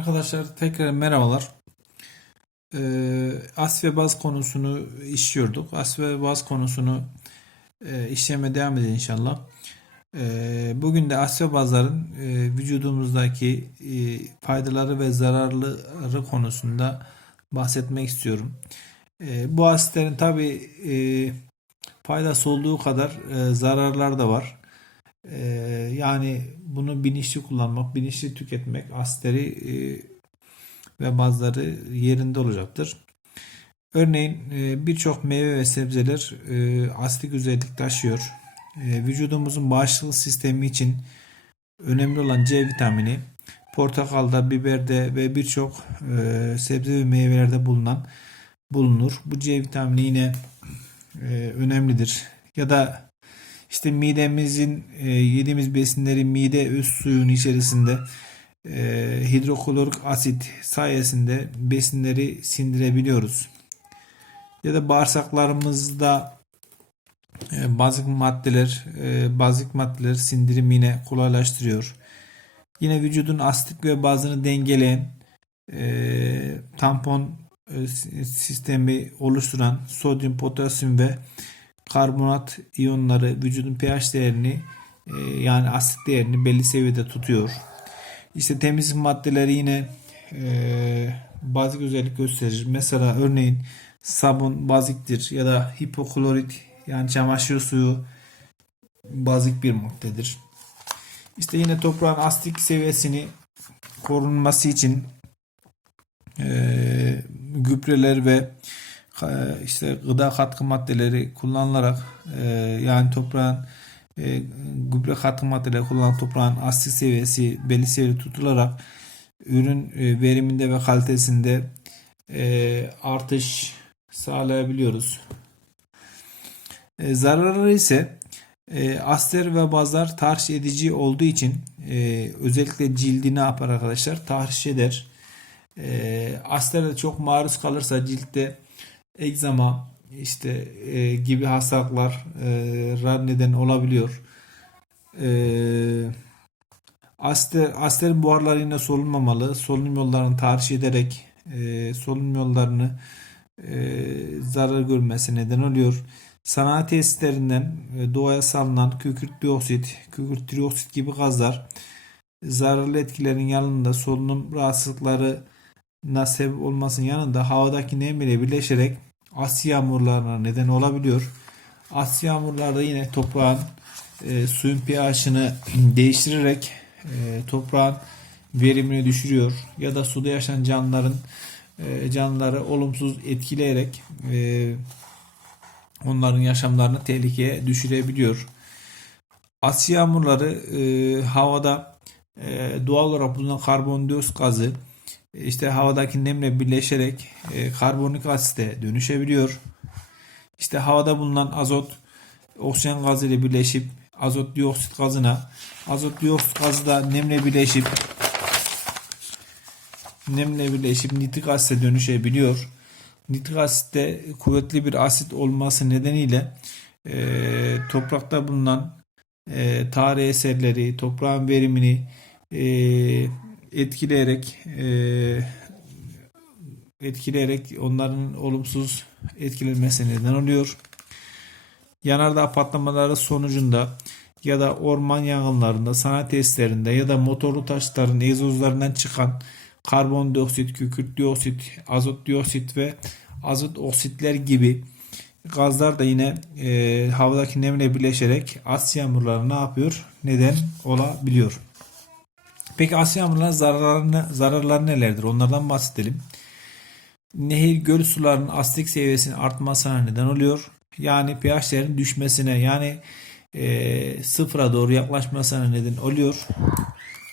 Arkadaşlar tekrar merhabalar. Ee, as ve baz konusunu işliyorduk. As ve baz konusunu e, işlemeye devam edeceğiz inşallah. Ee, bugün de as ve bazların e, vücudumuzdaki e, faydaları ve zararları konusunda bahsetmek istiyorum. E, bu asitlerin tabi e, faydası olduğu kadar e, zararlar da var. Ee, yani bunu bilinçli kullanmak, bilinçli tüketmek asitleri e, ve bazıları yerinde olacaktır. Örneğin e, birçok meyve ve sebzeler e, asitik özellik taşıyor. E, vücudumuzun bağışıklık sistemi için önemli olan C vitamini portakalda, biberde ve birçok e, sebze ve meyvelerde bulunan bulunur. Bu C vitamini yine önemlidir. Ya da işte midemizin e, yediğimiz besinleri mide üst suyun içerisinde e, hidroklorik asit sayesinde besinleri sindirebiliyoruz. Ya da bağırsaklarımızda e, bazı maddeler e, bazı maddeler sindirimine kolaylaştırıyor. Yine vücudun asitik ve bazını dengeleyen e, tampon e, sistemi oluşturan sodyum, potasyum ve karbonat iyonları vücudun pH değerini e, yani asit değerini belli seviyede tutuyor. İşte temizlik maddeleri yine e, bazik özellik gösterir. Mesela örneğin sabun baziktir ya da hipoklorit yani çamaşır suyu bazik bir maddedir. İşte yine toprağın astik seviyesini korunması için e, gübreler ve işte gıda katkı maddeleri kullanılarak e, yani toprağın e, gübre katkı maddeleri kullanılan toprağın asit seviyesi belli seviyede tutularak ürün e, veriminde ve kalitesinde artış sağlayabiliyoruz. Zararları ise e, aster ve bazlar tahriş edici olduğu için özellikle cildi ne yapar arkadaşlar? Tahriş eder. E, aster de çok maruz kalırsa ciltte egzama işte e, gibi hastalıklar e, neden olabiliyor. E, aster, asterin buharları yine solunmamalı. Solunum yollarını tahriş ederek e, solunum yollarını e, zarar görmesi neden oluyor. Sanayi tesislerinden e, doğaya salınan kükürt dioksit, kükürt dioksit gibi gazlar zararlı etkilerin yanında solunum rahatsızlıkları sebep olmasının yanında havadaki nem ile birleşerek as yağmurlarına neden olabiliyor. As yağmurlarda yine toprağın e, suyun pH'ını değiştirerek e, toprağın verimini düşürüyor ya da suda yaşayan canlıların e, canlıları olumsuz etkileyerek e, onların yaşamlarını tehlikeye düşürebiliyor. As yağmurları e, havada e, doğal olarak bulunan karbondioksit gazı işte havadaki nemle birleşerek e, karbonik asite dönüşebiliyor. İşte havada bulunan azot oksijen gazı ile birleşip azot dioksit gazına azot dioksit gazı da nemle birleşip nemle birleşip nitrik asite dönüşebiliyor. Nitrik asit de kuvvetli bir asit olması nedeniyle e, toprakta bulunan e, tarih eserleri, toprağın verimini e, etkileyerek e, etkileyerek onların olumsuz etkilenmesine neden oluyor. Yanardağ patlamaları sonucunda ya da orman yangınlarında, sanayi tesislerinde ya da motorlu taşların egzozlarından çıkan karbondioksit, kükürt dioksit, azot dioksit ve azot oksitler gibi gazlar da yine e, havadaki nemle birleşerek as yağmurları ne yapıyor? Neden olabiliyor. Peki Asya yağmurlarının zararları, zararları nelerdir? Onlardan bahsedelim. Nehir, göl sularının asitlik seviyesinin artmasına neden oluyor. Yani pH değerinin düşmesine yani e, sıfıra doğru yaklaşmasına neden oluyor.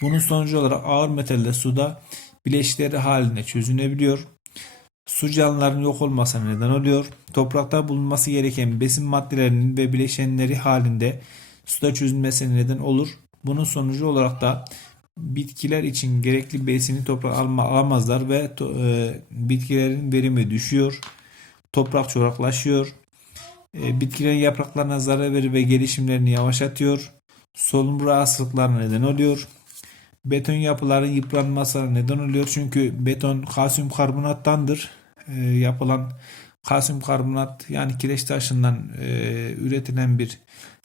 Bunun sonucu olarak ağır metaller suda bileşikleri halinde çözünebiliyor. Su canlıların yok olmasına neden oluyor. Toprakta bulunması gereken besin maddelerinin ve bileşenleri halinde suda çözülmesine neden olur. Bunun sonucu olarak da bitkiler için gerekli besini toprak alma, alamazlar ve e, bitkilerin verimi düşüyor. Toprak çoraklaşıyor. E, bitkilerin yapraklarına zarar verir ve gelişimlerini yavaşlatıyor. Solunum rahatsızlıklarına neden oluyor. beton yapıların yıpranmasına neden oluyor. Çünkü beton kalsiyum karbonattandır e, yapılan kalsiyum karbonat yani kireç taşından e, üretilen bir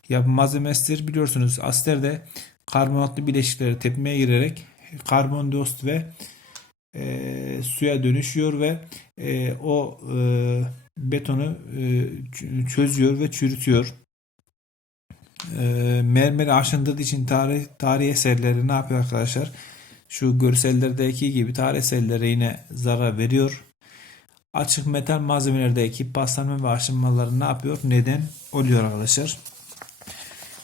yapı malzemesidir. Biliyorsunuz asitler de karbonatlı bileşikleri tepmeye girerek karbondioksit ve e, suya dönüşüyor ve e, o e, betonu e, çözüyor ve çürütüyor. E, mermeri aşındırdığı için tarih, tarih eserleri ne yapıyor arkadaşlar? Şu görsellerdeki gibi tarih eserlere yine zarar veriyor. Açık metal malzemelerdeki paslanma ve aşınmaları ne yapıyor? Neden oluyor arkadaşlar?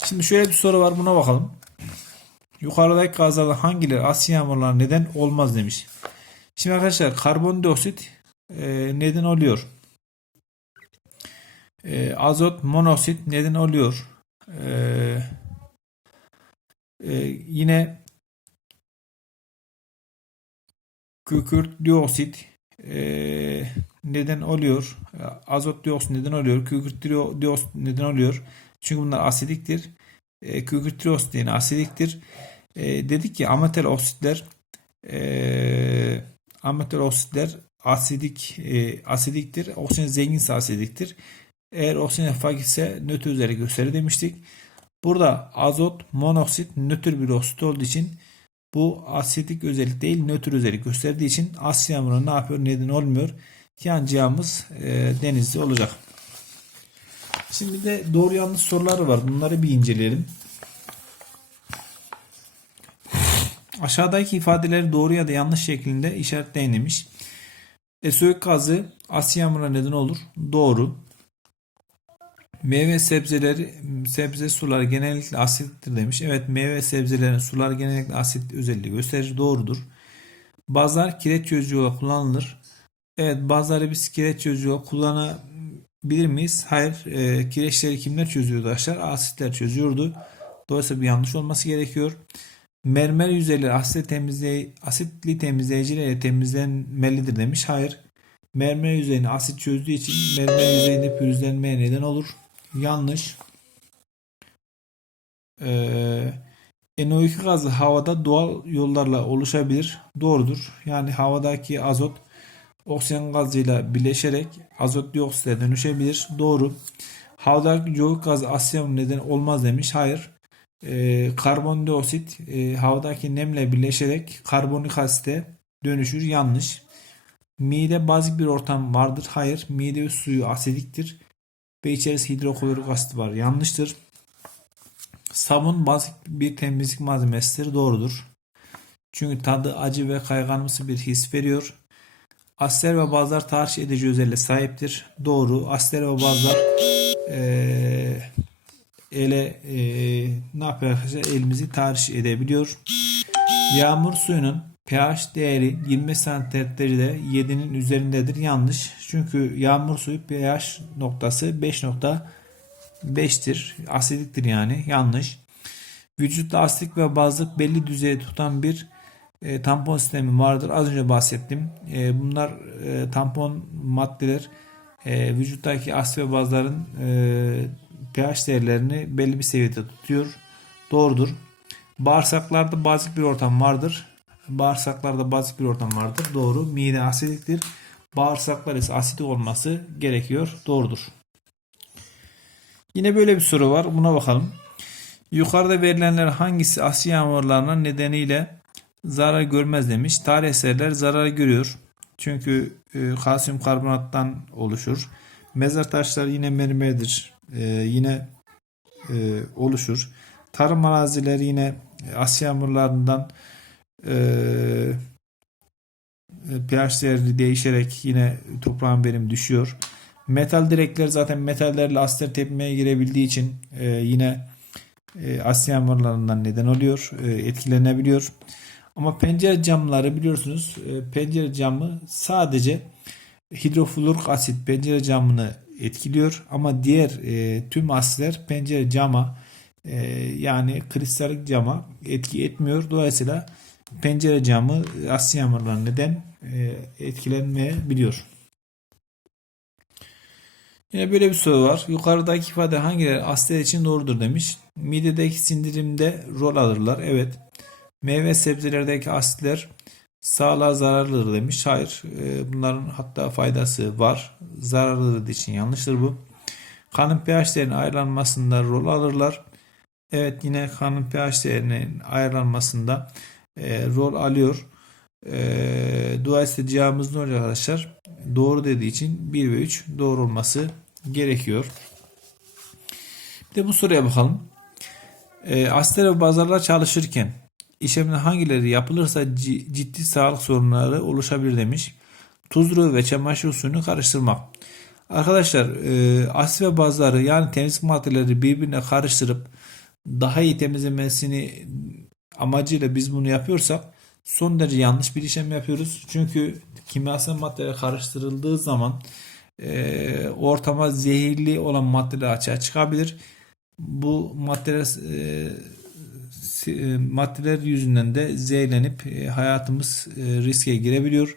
Şimdi şöyle bir soru var buna bakalım. Yukarıdaki gazlardan hangileri asit yağmurlar neden olmaz demiş. Şimdi arkadaşlar karbondioksit e, neden oluyor? E, azot monoksit neden oluyor? E, e, yine kükürt dioksit e, neden oluyor? E, Azot dioksit neden oluyor? Kükürt dio- dioksit neden oluyor? Çünkü bunlar asidiktir. E, kükürt dioksit yani asidiktir. E, dedik ki ametal oksitler e, ametal oksitler asidik e, asidiktir. Oksijen zenginse asidiktir. Eğer oksijen fakirse nötr üzeri gösterir demiştik. Burada azot monoksit nötr bir oksit olduğu için bu asidik özellik değil nötr özellik gösterdiği için asit yağmuru ne yapıyor neden olmuyor. Yanacağımız e, denizli olacak. Şimdi de doğru yanlış soruları var. Bunları bir inceleyelim. Aşağıdaki ifadeleri doğru ya da yanlış şeklinde işaretleyin demiş. Esoik gazı asit yağmuruna neden olur. Doğru. Meyve sebzeleri, sebze suları genellikle asittir demiş. Evet meyve sebzelerin suları genellikle asit özelliği gösterir. Doğrudur. Bazılar kireç çözücü olarak kullanılır. Evet bazıları biz kireç çözücü olarak kullanabilir miyiz? Hayır. E, kireçleri kimler çözüyordu arkadaşlar? Asitler çözüyordu. Dolayısıyla bir yanlış olması gerekiyor. Mermer yüzeyleri asitli, temizley asitli temizleyicilerle temizlenmelidir demiş. Hayır. Mermer yüzeyini asit çözdüğü için mermer yüzeyinde pürüzlenmeye neden olur. Yanlış. Ee, NO2 gazı havada doğal yollarla oluşabilir. Doğrudur. Yani havadaki azot oksijen gazıyla birleşerek azot dioksite dönüşebilir. Doğru. Havadaki yoğun gaz asiyam neden olmaz demiş. Hayır. Ee, karbondioksit e, havadaki nemle birleşerek karbonik asite dönüşür. Yanlış. Mide bazik bir ortam vardır. Hayır. Mide ve suyu asidiktir. Ve içerisinde hidroklorik asit var. Yanlıştır. Sabun bazik bir temizlik malzemesidir. Doğrudur. Çünkü tadı acı ve kayganımsı bir his veriyor. Asitler ve bazlar tahriş edici özelliğe sahiptir. Doğru. Asitler ve bazlar eee ele eee, ne yapıyor arkadaşlar? Elimizi tahriş edebiliyor. Yağmur suyunun pH değeri 20 santimetrede 7'nin üzerindedir. Yanlış. Çünkü yağmur suyu pH noktası 5.5'tir. Asidiktir yani. Yanlış. Vücutta asidik ve bazlık belli düzeyde tutan bir e, tampon sistemi vardır. Az önce bahsettim. E, bunlar e, tampon maddeler e, vücuttaki asit ve bazların e, pH değerlerini belli bir seviyede tutuyor. Doğrudur. Bağırsaklarda bazik bir ortam vardır. Bağırsaklarda bazik bir ortam vardır. Doğru. Mide asidiktir. Bağırsaklar ise asidik olması gerekiyor. Doğrudur. Yine böyle bir soru var. Buna bakalım. Yukarıda verilenler hangisi asit yağmurlarına nedeniyle zarar görmez demiş. Tarih eserler zarar görüyor. Çünkü e, kalsiyum karbonattan oluşur. Mezar taşları yine mermerdir. E, yine e, oluşur. Tarım arazileri yine asit yağmurlarından e, pH değeri değişerek yine toprağın verimi düşüyor. Metal direkler zaten metallerle asitler tepmeye girebildiği için e, yine e, asit yağmurlarından neden oluyor. E, etkilenebiliyor. Ama pencere camları biliyorsunuz e, pencere camı sadece hidrofluorik asit pencere camını etkiliyor ama diğer e, tüm asitler pencere cama e, yani kristalik cama etki etmiyor. Dolayısıyla pencere camı asit yağmurlarından neden e, etkilenmeyebiliyor. Yine böyle bir soru var. Yukarıdaki ifade hangileri asitler için doğrudur demiş. Midedeki sindirimde rol alırlar. Evet. Meyve sebzelerdeki asitler sağlığa zararlıdır demiş. Hayır, e, bunların hatta faydası var. Zararlıdır için yanlıştır bu. Kanın pH değerinin ayarlanmasında rol alırlar. Evet yine kanın pH değerinin ayarlanmasında e, rol alıyor. E, dolayısıyla cevabımız ne olacak arkadaşlar? Doğru dediği için 1 ve 3 doğru olması gerekiyor. Bir de bu soruya bakalım. E, aster ve bazarlar çalışırken işlemler hangileri yapılırsa ci- ciddi sağlık sorunları oluşabilir demiş. Tuzlu ve çamaşır suyunu karıştırmak. Arkadaşlar e, asit ve bazları yani temizlik maddeleri birbirine karıştırıp daha iyi temizlemesini amacıyla biz bunu yapıyorsak son derece yanlış bir işlem yapıyoruz. Çünkü kimyasal maddeler karıştırıldığı zaman e, ortama zehirli olan maddeler açığa çıkabilir. Bu maddeler e, maddeler yüzünden de zehirlenip e, hayatımız e, riske girebiliyor.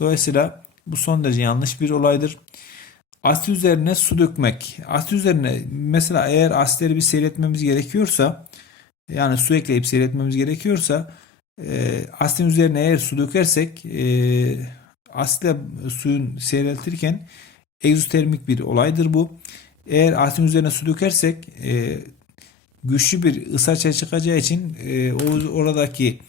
Dolayısıyla bu son derece yanlış bir olaydır. Asit üzerine su dökmek. Asit üzerine mesela eğer asitleri bir seyretmemiz gerekiyorsa yani su ekleyip seyretmemiz gerekiyorsa e, asitin üzerine eğer su dökersek e, asitle suyun seyretirken egzotermik bir olaydır bu. Eğer asitin üzerine su dökersek e, güçlü bir ısı çıkacağı için e, oradaki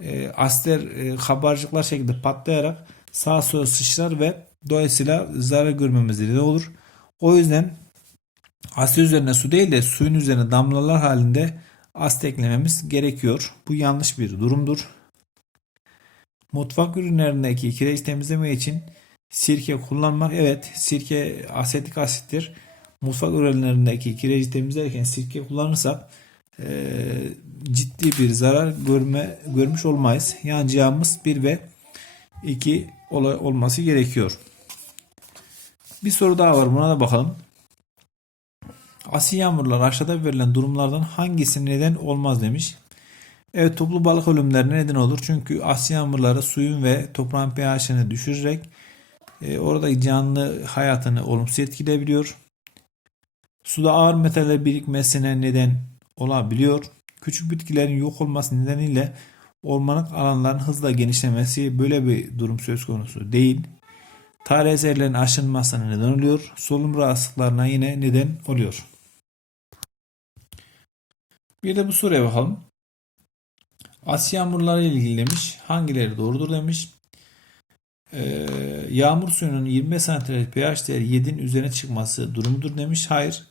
e, asitler e, kabarcıklar şeklinde patlayarak sağa sola sıçrar ve dolayısıyla zarar görmemize neden olur. O yüzden asit üzerine su değil de suyun üzerine damlalar halinde asit eklememiz gerekiyor. Bu yanlış bir durumdur. Mutfak ürünlerindeki kireç temizleme için sirke kullanmak evet sirke asetik asittir. Mutfak ürünlerindeki kireci temizlerken sirke kullanırsak eee, ciddi bir zarar görme görmüş olmayız. Yani cevabımız 1 ve 2 olay olması gerekiyor. Bir soru daha var buna da bakalım. Asil yağmurlar aşağıda verilen durumlardan hangisi neden olmaz demiş. Evet toplu balık ölümlerine neden olur. Çünkü asil yağmurları suyun ve toprağın pH'ini düşürerek e, oradaki canlı hayatını olumsuz etkileyebiliyor. Suda ağır metaller birikmesine neden olabiliyor. Küçük bitkilerin yok olması nedeniyle ormanlık alanların hızla genişlemesi böyle bir durum söz konusu değil. Tarih eserlerin aşınmasına neden oluyor. Solunum rahatsızlıklarına yine neden oluyor. Bir de bu soruya bakalım. As yağmurları ilgili demiş. Hangileri doğrudur demiş. Ee, yağmur suyunun 25 santigrat pH değeri 7'nin üzerine çıkması durumudur demiş. Hayır.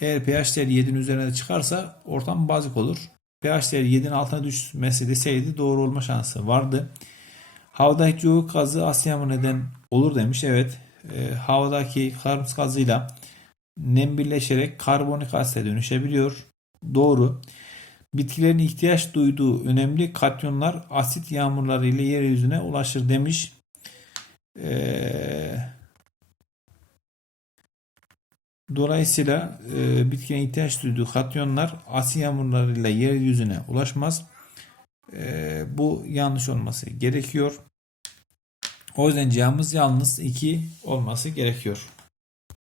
Eğer pH değeri 7'nin üzerine çıkarsa ortam bazik olur. pH değeri 7'nin altına düşmesi deseydi doğru olma şansı vardı. Havadaki yoğun gazı as yağmuru neden olur demiş. Evet. E, havadaki karbondioksit gazıyla nem birleşerek karbonik asite dönüşebiliyor. Doğru. Bitkilerin ihtiyaç duyduğu önemli katyonlar asit yağmurları ile yeryüzüne ulaşır demiş. Ee, dolayısıyla e, bitkinin ihtiyaç duyduğu katyonlar asit yağmurlarıyla yeryüzüne ulaşmaz. Ee, bu yanlış olması gerekiyor. O yüzden cevabımız yalnız 2 olması gerekiyor.